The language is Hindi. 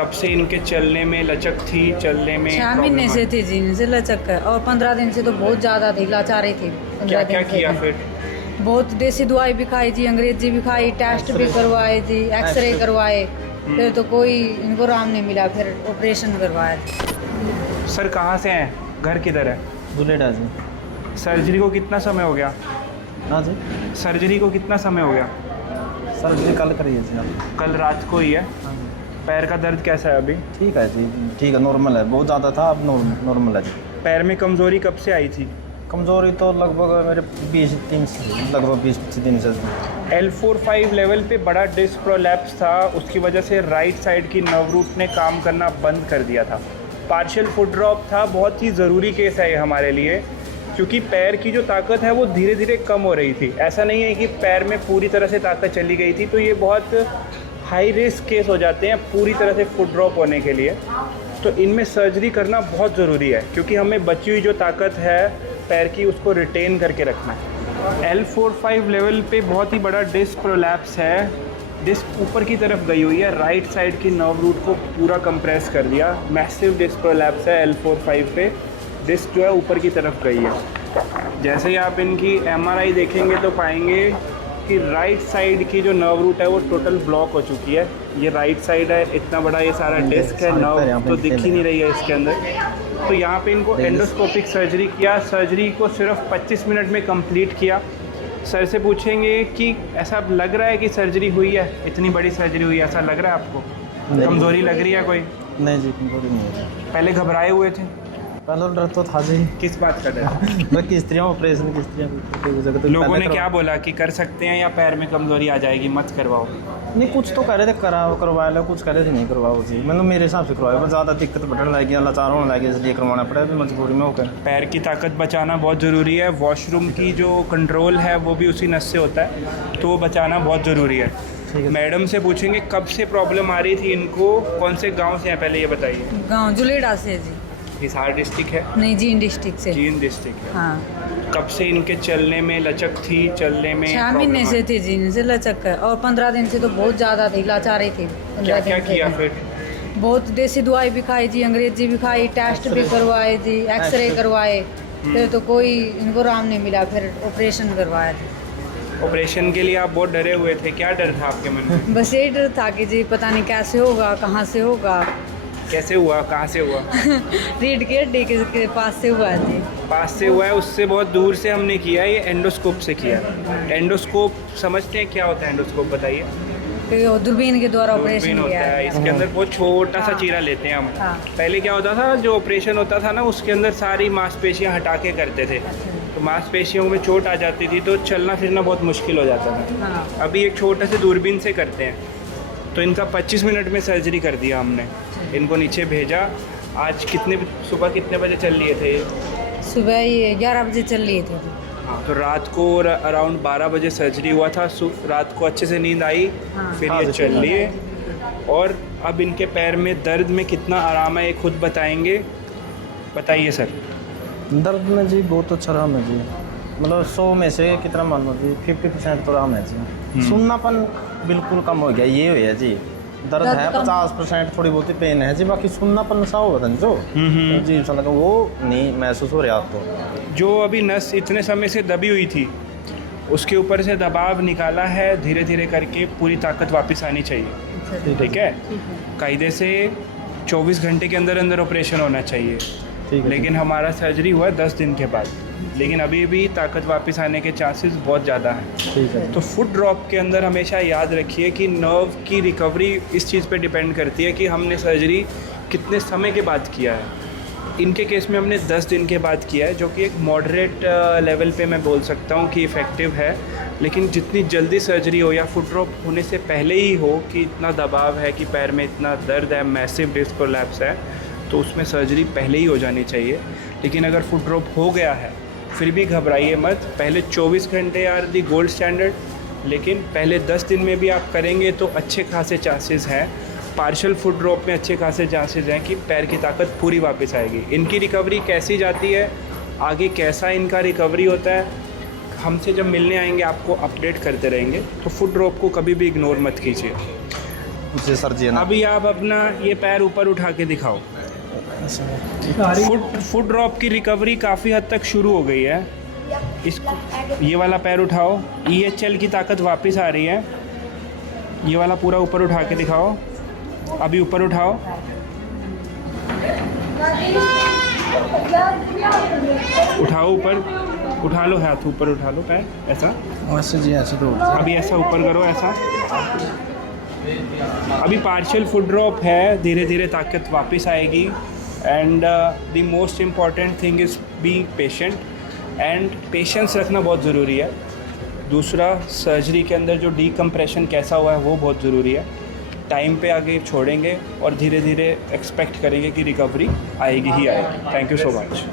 कब से इनके चलने में लचक थी, चलने में 6 महीने से थी जी, इनसे लचक है। और 15 दिन से तो बहुत ज़्यादा थी, लाचारी थी। क्या क्या किया फिर? बहुत देसी दवाई भी खाई जी, अंग्रेजी भी खाई, टेस्ट भी करवाए जी, एक्सरे करवाए, फिर तो कोई इनको आराम नहीं मिला, फिर ऑपरेशन करवाया जी। सर कहाँ से हैं, घर किधर है? बुलेडा जी। सर्जरी को कितना समय हो गया? हाँ जी, सर्जरी को कितना समय हो गया? सर्जरी कल करिए जी आप। कल रात को ही है। हाँ जी, पैर का दर्द कैसा है अभी? ठीक है जी, ठीक है, नॉर्मल है। बहुत ज़्यादा था, अब नॉर्मल है जी। पैर में कमज़ोरी कब से आई थी? कमज़ोरी तो लगभग मेरे 20-25 दिन से। L4-5 लेवल पे बड़ा डिस्क प्रोलैप्स था, उसकी वजह से राइट साइड की नर्व रूट ने काम करना बंद कर दिया था। पार्शियल फुट ड्रॉप था, बहुत ही ज़रूरी केस है ये हमारे लिए, क्योंकि पैर की जो ताकत है वो धीरे धीरे कम हो रही थी। ऐसा नहीं है कि पैर में पूरी तरह से ताकत चली गई थी, तो ये बहुत हाई रिस्क केस हो जाते हैं पूरी तरह से फुट ड्रॉप होने के लिए। तो इनमें सर्जरी करना बहुत ज़रूरी है, क्योंकि हमें बची हुई जो ताकत है पैर की उसको रिटेन करके रखना है। L4-5 लेवल पे बहुत ही बड़ा डिस्क प्रोलैप्स है, डिस्क ऊपर की तरफ गई हुई है, राइट साइड की नर्व रूट को पूरा कंप्रेस कर दिया। मैसिव डिस्क प्रोलैप्स है L4-5 पे, डिस्क जो है ऊपर की तरफ गई है। जैसे ही आप इनकी MRI देखेंगे तो पाएंगे कि राइट साइड की जो नर्व रूट है वो टोटल ब्लॉक हो चुकी है। ये राइट साइड है, इतना बड़ा ये सारा डिस्क है, नर्व तो दिख ही नहीं रही है इसके अंदर। तो यहाँ पे इनको एंडोस्कोपिक सर्जरी किया, सर्जरी को सिर्फ 25 मिनट में कंप्लीट किया। सर से पूछेंगे कि ऐसा लग रहा है कि सर्जरी हुई है, इतनी बड़ी सर्जरी हुई है, ऐसा लग रहा है आपको? कमज़ोरी लग रही है कोई? नहीं जी, कमज़ोरी नहीं है। पहले घबराए हुए थे? पहले डर तो था जी। किस बात का डर? मैं किस्तियाँ ऑपरेशन किस्तियाँ लोगों ने क्या बोला कि कर सकते हैं या पैर में कमज़ोरी आ जाएगी, मत करवाओ? नहीं, कुछ तो कह रहे थे करवा लो, कुछ कह रहे थे नहीं करवाओ जी। मतलब मेरे हिसाब से करवाया, पर ज़्यादा दिक्कत बढ़ने लगी, लाचार होने लगी, इसलिए करवाना पड़ा, अभी मजबूरी में होकर। पैर की ताकत बचाना बहुत ज़रूरी है। वॉशरूम की जो कंट्रोल है वो भी उसी नस से होता है, तो वो बचाना बहुत ज़रूरी है। मैडम से पूछेंगे कब से प्रॉब्लम आ रही थी इनको, कौन से गांव से हैं पहले ये बताइए? गाँव जुलेडा से जी। हिसार डिस्ट्रिक्ट है? नहीं, जींद डिस्ट्रिक्ट से। जींद डिस्ट्रिक्ट है। हाँ, कब से इनके चलने में लचक थी, चलने में 6 महीने से थी जी, इनसे लचक है। और 15 दिन से तो बहुत ज़्यादा थी, लाचारी थी। क्या क्या किया फिर? बहुत देसी दवाई भी खाई जी, अंग्रेजी भी खाई, टेस्ट भी करवाए जी, एक्सरे करवाए, फिर तो कोई इनको आराम नहीं मिला, फिर ऑपरेशन करवाया जी। ऑपरेशन के लिए आप बहुत डरे हुए थे, क्या डर था आपके मन में? बस यही डर था कि जी पता नहीं कैसे होगा, कहाँ से होगा। कैसे हुआ, कहाँ से हुआ? रीढ़ की हड्डी के पास से हुआ है जी। पास से हुआ है, उससे बहुत दूर से हमने किया है, ये एंडोस्कोप से किया है। एंडोस्कोप समझते हैं क्या होता है एंडोस्कोप, बताइए? कि वो दूरबीन के द्वारा दूरबीन ऑपरेशन होता किया है, है। इसके अंदर बहुत छोटा सा चीरा लेते हैं हम। हाँ। पहले क्या होता था, जो ऑपरेशन होता था ना, उसके अंदर सारी मांसपेशियां हटा के करते थे, तो मांसपेशियों में चोट आ जाती थी, तो चलना फिरना बहुत मुश्किल हो जाता था। हाँ। अभी एक छोटे से दूरबीन से करते हैं, तो इनका 25 मिनट में सर्जरी कर दिया हमने, इनको नीचे भेजा। आज सुबह कितने बजे चल लिए थे? सुबह ये 11 बजे चल लिए थे जी। हाँ, तो रात को अराउंड 12 बजे सर्जरी हुआ था। रात को अच्छे से नींद आई, हाँ। फिर ये चल लिए। और अब इनके पैर में दर्द में कितना आराम है ये खुद बताएंगे, बताइए सर। दर्द में जी बहुत अच्छा आराम है जी, मतलब 100 में से कितना मान लो जी, 50% तो आराम है जी। सुन्नापन बिल्कुल कम हो गया, ये हो गया जी। दर्द है 50%, थोड़ी बहुत पेन है जी, बाकी सुन्नापन सा होगा जो जी वो नहीं महसूस हो रहा आपको। जो अभी नस इतने समय से दबी हुई थी, उसके ऊपर से दबाव निकाला है, धीरे धीरे करके पूरी ताकत वापस आनी चाहिए, ठीक है? कायदे से 24 घंटे के अंदर अंदर ऑपरेशन होना चाहिए, लेकिन हमारा सर्जरी हुआ 10 दिन के बाद, लेकिन अभी भी ताकत वापस आने के चांसेस बहुत ज़्यादा हैं। ठीक है। तो फुट ड्रॉप के अंदर हमेशा याद रखिए कि नर्व की रिकवरी इस चीज़ पे डिपेंड करती है कि हमने सर्जरी कितने समय के बाद किया है। इनके केस में हमने 10 दिन के बाद किया है, जो कि एक मॉडरेट लेवल पे मैं बोल सकता हूँ कि इफ़ेक्टिव है। लेकिन जितनी जल्दी सर्जरी हो या फुट ड्रॉप होने से पहले ही हो कि इतना दबाव है कि पैर में इतना दर्द है, मैसिव डिस्क प्रोलैप्स है, तो उसमें सर्जरी पहले ही हो जानी चाहिए। लेकिन अगर फुट ड्रॉप हो गया है फिर भी घबराइए मत। पहले 24 घंटे आर दी गोल्ड स्टैंडर्ड, लेकिन पहले 10 दिन में भी आप करेंगे तो अच्छे खासे चांसेस हैं। पार्शियल फुट ड्रॉप में अच्छे खासे चांसेस हैं कि पैर की ताकत पूरी वापस आएगी। इनकी रिकवरी कैसी जाती है, आगे कैसा इनका रिकवरी होता है, हमसे जब मिलने आएंगे आपको अपडेट करते रहेंगे। तो फुट ड्रॉप को कभी भी इग्नोर मत कीजिए। उसे सर्जन अभी आप अपना ये पैर ऊपर उठा के दिखाओ। फुट ड्रॉप की रिकवरी काफ़ी हद तक शुरू हो गई है। ये वाला पैर उठाओ, EHL की ताकत वापस आ रही है। ये वाला पूरा ऊपर उठा के दिखाओ। अभी ऊपर उठाओ, उठाओ ऊपर, उठा लो हाथ ऊपर, उठा लो पैर ऐसा। वैसे जी ऐसे तो अभी ऐसा ऊपर करो ऐसा। अभी पार्शियल फुट ड्रॉप है, धीरे धीरे ताकत वापस आएगी। And the most important thing is being patient, and patience रखना बहुत ज़रूरी है। दूसरा, सर्जरी के अंदर जो डीकम्प्रेशन कैसा हुआ है वो बहुत ज़रूरी है। टाइम पे आगे छोड़ेंगे और धीरे धीरे एक्सपेक्ट करेंगे कि रिकवरी आएगी ही आएगी। Thank you so much.